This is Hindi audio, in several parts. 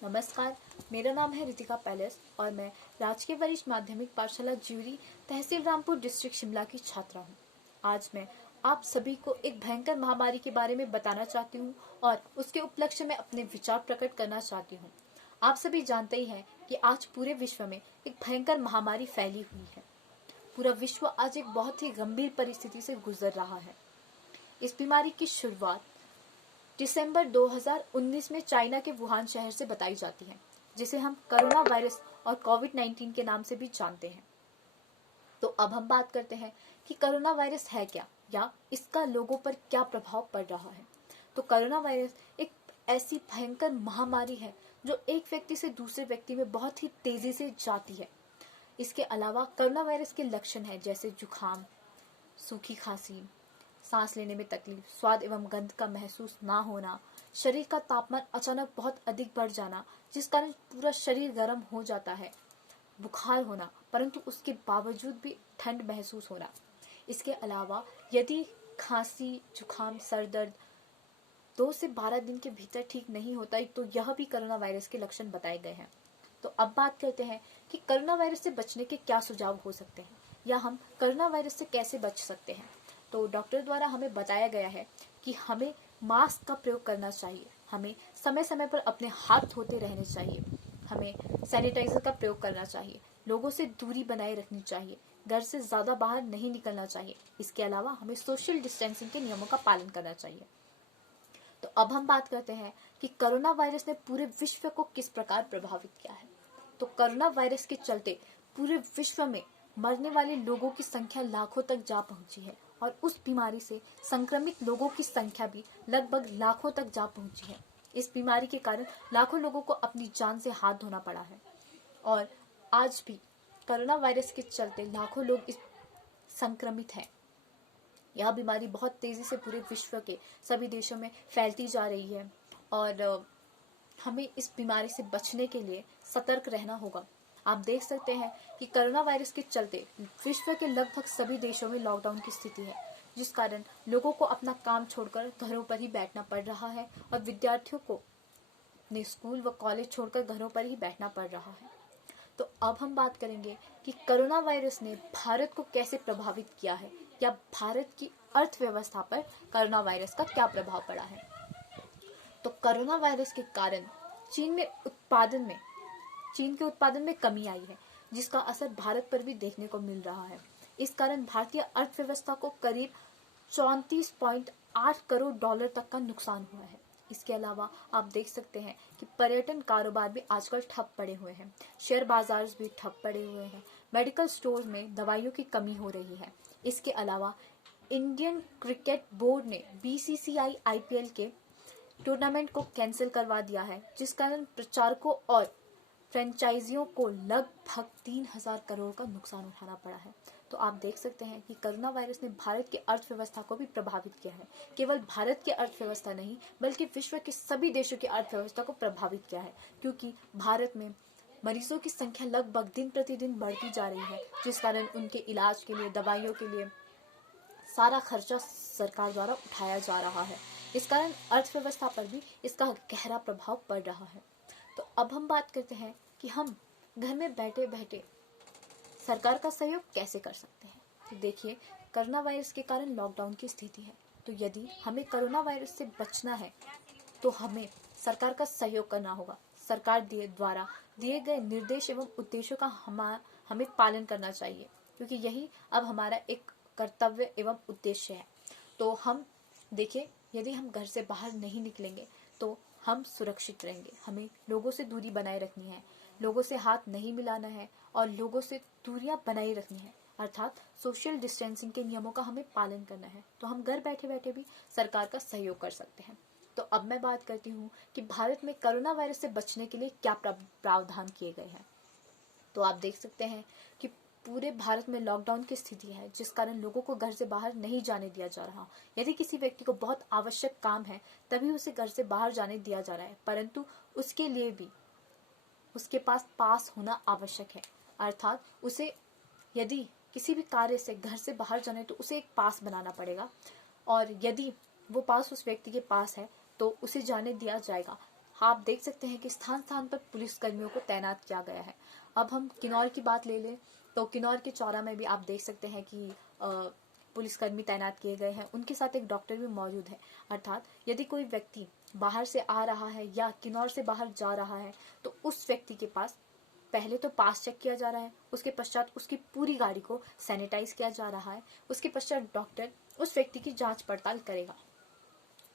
नमस्कार, मेरा नाम है रितिका पैलेस और मैं राजकीय वरिष्ठ माध्यमिक पाठशाला ज्यूरी तहसील रामपुर डिस्ट्रिक्ट शिमला की छात्रा हूँ। आज मैं आप सभी को एक भयंकर महामारी के बारे में बताना चाहती हूँ और उसके उपलक्ष्य में अपने विचार प्रकट करना चाहती हूँ। आप सभी जानते ही हैं कि आज पूरे विश्व में एक भयंकर महामारी फैली हुई है। पूरा विश्व आज एक बहुत ही गंभीर परिस्थिति से गुजर रहा है। इस बीमारी की शुरुआत दिसंबर 2019 में चाइना के वुहान शहर से बताई जाती है, जिसे हम कोरोना वायरस और कोविड-19 के नाम से भी जानते हैं। तो अब हम बात करते हैं कि कोरोना वायरस है क्या या इसका लोगों पर क्या प्रभाव पड़ रहा है। तो कोरोना वायरस एक ऐसी भयंकर महामारी है जो एक व्यक्ति से दूसरे व्यक्ति में बहुत ही तेजी से जाती है। इसके अलावा कोरोना वायरस के लक्षण हैं जैसे जुखाम, सूखी खांसी, सांस लेने में तकलीफ, स्वाद एवं गंध का महसूस ना होना, शरीर का तापमान अचानक बहुत अधिक बढ़ जाना जिस कारण पूरा शरीर गर्म हो जाता है, बुखार होना परंतु उसके बावजूद भी ठंड महसूस होना। इसके अलावा यदि खांसी, जुखाम, सर दर्द 2 से 12 दिन के भीतर ठीक नहीं होता तो यह भी कोरोना वायरस के लक्षण बताए गए हैं। तो अब बात करते हैं कि कोरोना वायरस से बचने के क्या सुझाव हो सकते हैं या हम कोरोना वायरस से कैसे बच सकते हैं। तो डॉक्टर द्वारा हमें बताया गया है कि हमें मास्क का प्रयोग करना चाहिए, हमें समय समय पर अपने हाथ धोते रहने चाहिए, हमें सैनिटाइजर का प्रयोग करना चाहिए, लोगों से दूरी बनाए रखनी चाहिए, घर से ज़्यादा बाहर नहीं निकलना चाहिए। इसके अलावा हमें सोशल डिस्टेंसिंग के नियमों का पालन करना चाहिए। तो अब हम बात करते हैं कि कोरोना वायरस ने पूरे विश्व को किस प्रकार प्रभावित किया है। तो कोरोना वायरस के चलते पूरे विश्व में मरने वाले लोगों की संख्या लाखों तक जा पहुंची है और उस बीमारी से संक्रमित लोगों की संख्या भी लगभग लाखों तक जा पहुंची है। इस बीमारी के कारण लाखों लोगों को अपनी जान से हाथ धोना पड़ा है और आज भी कोरोना वायरस के चलते लाखों लोग इस संक्रमित हैं। यह बीमारी बहुत तेजी से पूरे विश्व के सभी देशों में फैलती जा रही है और हमें इस बीमारी से बचने के लिए सतर्क रहना होगा। आप देख सकते हैं कि कोरोना वायरस के चलते विश्व के लगभग सभी देशों में लॉकडाउन की स्थिति है, जिस कारण लोगों को अपना काम छोड़कर घरों पर ही बैठना पड़ रहा है और विद्यार्थियों को अपने स्कूल व कॉलेज छोड़कर घरों पर ही बैठना पड़ रहा है। तो अब हम बात करेंगे कि कोरोना वायरस ने भारत को कैसे प्रभावित किया है या भारत की अर्थव्यवस्था पर कोरोना वायरस का क्या प्रभाव पड़ा है। तो कोरोना वायरस के कारण चीन के उत्पादन में कमी आई है, जिसका असर भारत पर भी देखने को मिल रहा है। इस कारण भारतीय अर्थव्यवस्था को करीब 34.8 करोड़ डॉलर तक का नुकसान हुआ है। इसके अलावा आप देख सकते हैं कि पर्यटन कारोबार भी आजकल ठप पड़े हुए हैं, शेयर बाजार भी ठप पड़े हुए हैं, मेडिकल स्टोर में दवाइयों की कमी हो रही है। इसके अलावा इंडियन क्रिकेट बोर्ड ने बीसीसीआई आईपीएल के टूर्नामेंट को कैंसिल करवा दिया है, जिस कारण प्रचारकों और फ्रेंचाइजियों को लगभग 3,000 करोड़ का नुकसान उठाना पड़ा है। तो आप देख सकते हैं कि कोरोना वायरस ने भारत की अर्थव्यवस्था को भी प्रभावित किया है। केवल भारत की अर्थव्यवस्था नहीं बल्कि विश्व के सभी देशों की अर्थव्यवस्था को प्रभावित किया है, क्योंकि भारत में मरीजों की संख्या लगभग दिन प्रतिदिन बढ़ती जा रही है, जिस कारण उनके इलाज के लिए, दवाइयों के लिए सारा खर्चा सरकार द्वारा उठाया जा रहा है। इस कारण अर्थव्यवस्था पर भी इसका गहरा प्रभाव पड़ रहा है। तो अब हम बात करते हैं कि हम घर में बैठे बैठे सरकार का सहयोग कैसे कर सकते हैं। तो देखिए, कोरोना वायरस के कारण लॉकडाउन की स्थिति है, तो यदि हमें कोरोना वायरस से बचना है तो हमें सरकार का सहयोग करना होगा। सरकार द्वारा दिए गए निर्देश एवं उद्देश्यों का हमें पालन करना चाहिए, क्योंकि यही अब हमारा एक कर्तव्य एवं उद्देश्य है। तो हम देखिए, यदि हम घर से बाहर नहीं निकलेंगे तो हम सुरक्षित रहेंगे। हमें लोगों से दूरी बनाए रखनी है, लोगों से हाथ नहीं मिलाना है और लोगों से दूरियां बनाए रखनी है, अर्थात सोशल डिस्टेंसिंग के नियमों का हमें पालन करना है। तो हम घर बैठे बैठे भी सरकार का सहयोग कर सकते हैं। तो अब मैं बात करती हूँ कि भारत में कोरोना वायरस से बचने के लिए क्या प्रावधान किए गए हैं। तो आप देख सकते हैं कि पूरे भारत में लॉकडाउन की स्थिति है, जिस कारण लोगों को घर से बाहर नहीं जाने दिया जा रहा। यदि किसी व्यक्ति को बहुत आवश्यक काम है तभी उसे घर से बाहर जाने दिया जा रहा है, परंतु उसके लिए भी उसके पास पास होना आवश्यक है, अर्थात उसे यदि किसी भी कार्य से घर से बाहर जाना है तो उसे एक पास बनाना पड़ेगा और यदि वो पास उस व्यक्ति के पास है तो उसे जाने दिया जाएगा। आप देख सकते हैं कि स्थान स्थान पर पुलिस कर्मियों को तैनात किया गया है। अब हम किन्नौर की बात ले लें तो किन्नौर के चौरा में भी आप देख सकते हैं कि पुलिसकर्मी तैनात किए गए हैं, उनके साथ एक डॉक्टर भी मौजूद है। अर्थात यदि कोई व्यक्ति बाहर से आ रहा है या किन्नौर से बाहर जा रहा है तो उस व्यक्ति के पास पहले तो पास चेक किया जा रहा है, उसके पश्चात उसकी पूरी गाड़ी को सैनिटाइज किया जा रहा है, उसके पश्चात डॉक्टर उस व्यक्ति की जांच पड़ताल करेगा।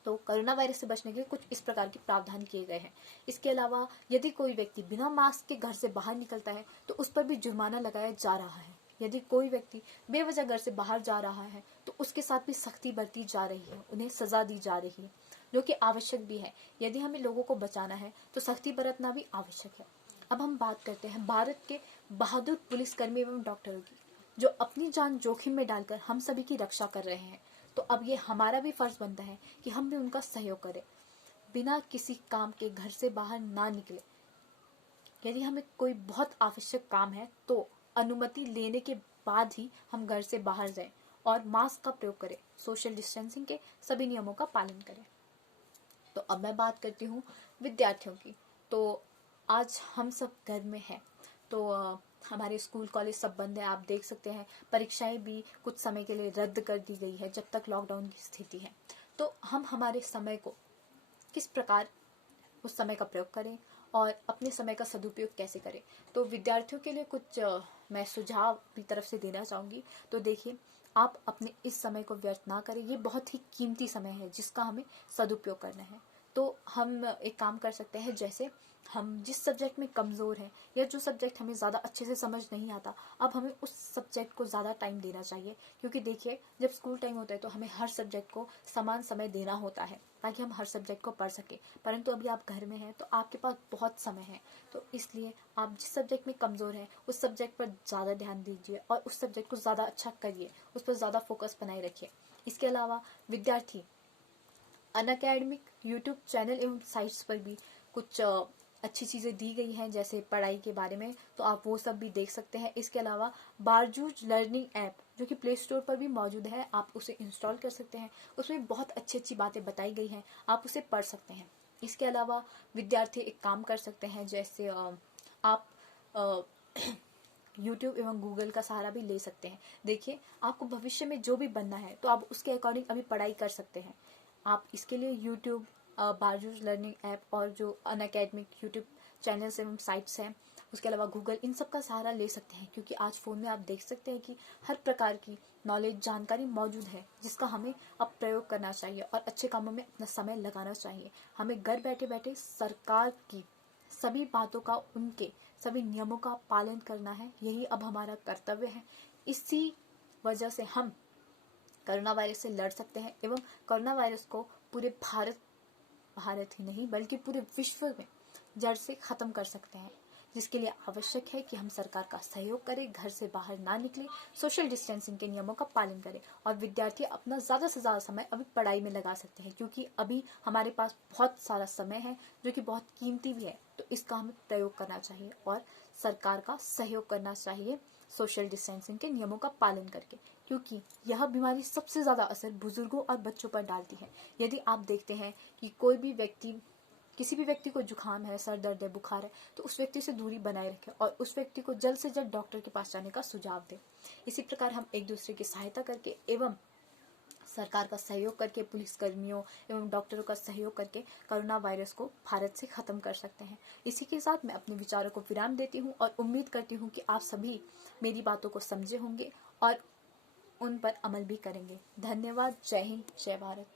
तो कोरोना वायरस से बचने के लिए कुछ इस प्रकार के प्रावधान किए गए हैं। इसके अलावा यदि कोई व्यक्ति बिना मास्क के घर से बाहर निकलता है तो उस पर भी जुर्माना लगाया जा रहा है। यदि कोई व्यक्ति बेवजह घर से बाहर जा रहा है तो उसके साथ भी सख्ती बरती जा रही है, उन्हें सजा दी जा रही है, जो कि आवश्यक भी है। यदि हमें लोगों को बचाना है तो सख्ती बरतना भी आवश्यक है। अब हम बात करते हैं भारत के बहादुर पुलिसकर्मी एवं डॉक्टरों की, जो अपनी जान जोखिम में डालकर हम सभी की रक्षा कर रहे हैं। तो अब ये हमारा भी फर्ज बनता है कि हम भी उनका सहयोग करें, बिना किसी काम के घर से बाहर ना निकले। यदि हमें कोई बहुत आवश्यक काम है तो अनुमति लेने के बाद ही हम घर से बाहर जाएं और मास्क का प्रयोग करें, सोशल डिस्टेंसिंग के सभी नियमों का पालन करें। तो अब मैं बात करती हूँ विद्यार्थियों की। तो आज हम सब घर में हैं, तो हमारे स्कूल कॉलेज सब बंद है। आप देख सकते हैं परीक्षाएं भी कुछ समय के लिए रद्द कर दी गई है जब तक लॉकडाउन की स्थिति है। तो हम हमारे समय को किस प्रकार उस समय का प्रयोग करें और अपने समय का सदुपयोग कैसे करें। तो विद्यार्थियों के लिए कुछ मैं सुझाव अपनी तरफ से देना चाहूँगी। तो देखिए, आप अपने इस समय को व्यर्थ ना करें, ये बहुत ही कीमती समय है जिसका हमें सदुपयोग करना है। तो हम एक काम कर सकते हैं, जैसे हम जिस सब्जेक्ट में कमज़ोर हैं या जो सब्जेक्ट हमें ज़्यादा अच्छे से समझ नहीं आता, अब हमें उस सब्जेक्ट को ज़्यादा टाइम देना चाहिए। क्योंकि देखिए, जब स्कूल टाइम होता है तो हमें हर सब्जेक्ट को समान समय देना होता है ताकि हम हर सब्जेक्ट को पढ़ सकें। परंतु अभी आप घर में हैं तो आपके पास बहुत समय है, तो इसलिए आप जिस सब्जेक्ट में कमज़ोर हैं उस सब्जेक्ट पर ज़्यादा ध्यान दीजिए और उस सब्जेक्ट को ज़्यादा अच्छा करिए, उस पर ज़्यादा फोकस बनाए रखिए। इसके अलावा विद्यार्थी अनअकैडमिक यूट्यूब चैनल एवं साइट्स पर भी कुछ अच्छी चीज़ें दी गई हैं, जैसे पढ़ाई के बारे में, तो आप वो सब भी देख सकते हैं। इसके अलावा बारजूज लर्निंग ऐप जो कि प्ले स्टोर पर भी मौजूद है, आप उसे इंस्टॉल कर सकते हैं। उसमें बहुत अच्छी अच्छी बातें बताई गई हैं, आप उसे पढ़ सकते हैं। इसके अलावा विद्यार्थी एक काम कर सकते हैं, जैसे आप यूट्यूब एवं गूगल का सहारा भी ले सकते हैं। देखिए, आपको भविष्य में जो भी बनना है तो आप उसके अकॉर्डिंग अभी पढ़ाई कर सकते हैं। आप इसके लिए यूट्यूब, बारजूस लर्निंग ऐप और जो अनअकैडमिक यूट्यूब चैनल्स एवं साइट्स हैं, उसके अलावा गूगल, इन सब का सहारा ले सकते हैं। क्योंकि आज फ़ोन में आप देख सकते हैं कि हर प्रकार की नॉलेज, जानकारी मौजूद है जिसका हमें अब प्रयोग करना चाहिए और अच्छे कामों में अपना समय लगाना चाहिए। हमें घर बैठे बैठे सरकार की सभी बातों का, उनके सभी नियमों का पालन करना है, यही अब हमारा कर्तव्य है। इसी वजह से हम कोरोना वायरस से लड़ सकते हैं एवं कोरोना वायरस को पूरे भारत ही नहीं बल्कि पूरे विश्व में जड़ से खत्म कर सकते हैं, जिसके लिए आवश्यक है कि हम सरकार का सहयोग करें, घर से बाहर ना निकले, सोशल डिस्टेंसिंग के नियमों का पालन करें और विद्यार्थी अपना ज़्यादा से ज़्यादा समय अभी पढ़ाई में लगा सकते हैं। क्योंकि अभी हमारे पास बहुत सारा समय है जो कि बहुत कीमती भी है, तो इसका हमें प्रयोग करना चाहिए और सरकार का सहयोग करना चाहिए सोशल डिस्टेंसिंग के नियमों का पालन करके। क्योंकि यह बीमारी सबसे ज़्यादा असर बुजुर्गों और बच्चों पर डालती है। यदि आप देखते हैं कि कोई भी व्यक्ति, किसी भी व्यक्ति को जुकाम है, सर दर्द है, बुखार है, तो उस व्यक्ति से दूरी बनाए रखें और उस व्यक्ति को जल्द से जल्द डॉक्टर के पास जाने का सुझाव दें। इसी प्रकार हम एक दूसरे की सहायता करके एवं सरकार का सहयोग करके, पुलिस कर्मियों एवं डॉक्टरों का सहयोग करके कोरोना वायरस को भारत से खत्म कर सकते हैं। इसी के साथ मैं अपने विचारों को विराम देती हूँ और उम्मीद करती हूँ कि आप सभी मेरी बातों को समझे होंगे और उन पर अमल भी करेंगे। धन्यवाद। जय हिंद, जय भारत।